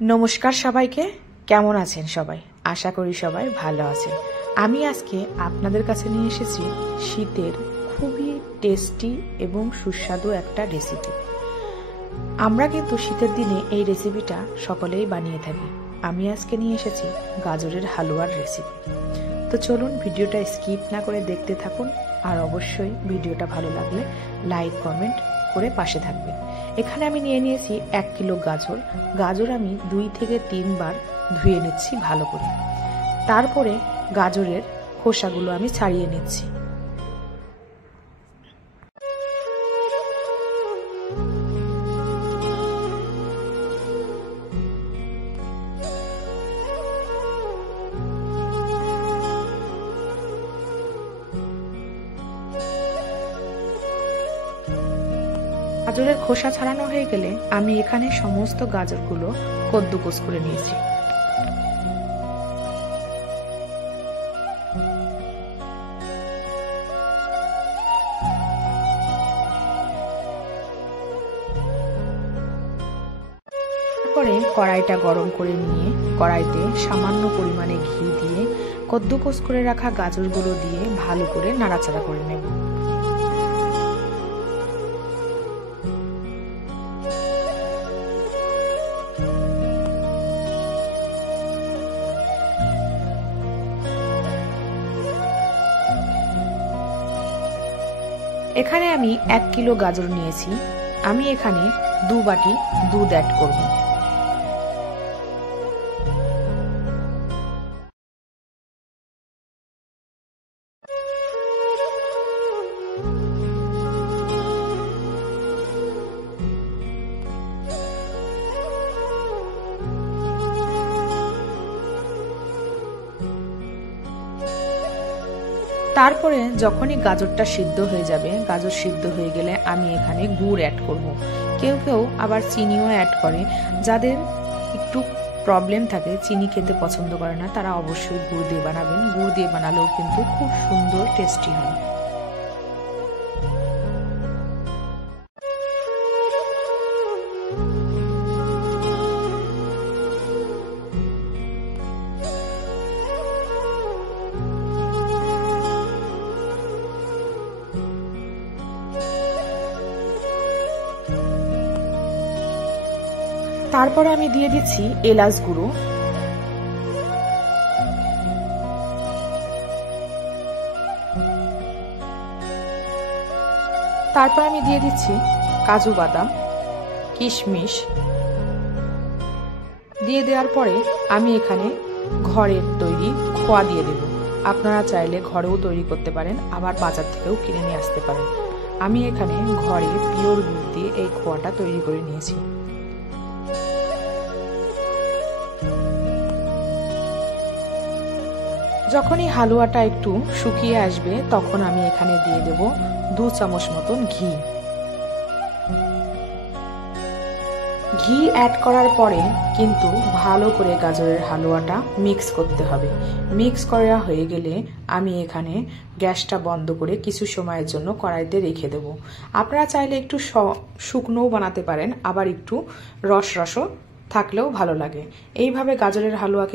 নমস্কার সবাইকে, কেমন আছেন সবাই? আশা করি সবাই ভালো আছেন। আমি আজকে আপনাদের কাছে নিয়ে এসেছি শীতের খুবই টেস্টি এবং সুস্বাদু একটা রেসিপি। আমরা কিন্তু শীতের দিনে এই রেসিপিটা সকলেই বানিয়ে থাকি। আমি আজকে নিয়ে এসেছি গাজরের হালুয়ার রেসিপি। তো চলুন ভিডিওটা স্কিপ না করে দেখতে থাকুন, আর অবশ্যই ভিডিওটা ভালো লাগলে লাইক কমেন্ট করে পাশে থাকবেন। এখানে আমি নিয়ে নিয়েছি 1 কিলো গাজর। গাজর আমি 2 থেকে 3 বার ধুয়ে নিচ্ছি ভালো করে। তারপরে গাজরের খোসাগুলো আমি ছাড়িয়ে নিচ্ছি। গাজরের খোসা ছাড়ানো হয়ে গেলে আমি এখানে সমস্ত গাজরগুলো কদ্দুকস করে নিয়েছি। তারপরে কড়াইটা গরম করে নিয়ে কড়াইতে সামান্য পরিমাণে ঘি দিয়ে কদ্দুকস করে রাখা গাজরগুলো দিয়ে ভালো করে নাড়াচাড়া করে নেব। এখানে আমি 1 কিলো গাজর নিয়েছি। আমি এখানে 2 বাটি দুধ অ্যাড করব। তারপরে যখনই গাজরটা সিদ্ধ হয়ে যাবে, গাজর সিদ্ধ হয়ে গেলে আমি এখানে গুড় অ্যাড করব। কেউ কেউ আবার চিনিও অ্যাড করে। যাদের একটু প্রবলেম থাকে, চিনি খেতে পছন্দ করে না, তারা অবশ্যই গুড় দিয়ে বানাবেন। গুড় দিয়ে বানালেও কিন্তু খুব সুন্দর টেস্টি হয়। তারপরে আমি দিয়ে দিচ্ছি এলাচ গুঁড়ো। তারপর আমি দিয়ে দিচ্ছি কাজু বাদাম, কিশমিশ। দিয়ে দেওয়ার পরে আমি এখানে ঘরের তৈরি খোয়া দিয়ে দেব। আপনারা চাইলে ঘরেও তৈরি করতে পারেন, আবার বাজার থেকেও কিনে নিয়ে আসতে পারেন। আমি এখানে ঘরে পিওর দুধ দিয়ে এই খোয়াটা তৈরি করে নিয়েছি। যখনই হালুয়াটা একটু শুকিয়ে আসবে, তখন আমি এখানে দিয়ে দেব 2 চামচ মতন ঘি। ঘি অ্যাড করার পরে কিন্তু ভালো করে গাজরের হালুয়াটা মিক্স করতে হবে। মিক্স করা হয়ে গেলে আমি এখানে গ্যাসটা বন্ধ করে কিছু সময়ের জন্য কড়াইতে রেখে দেব। আপনারা চাইলে একটু শুকনোও বানাতে পারেন, আবার একটু রস থাকলেও ভালো লাগে। এইভাবে গাজরের হালুয়া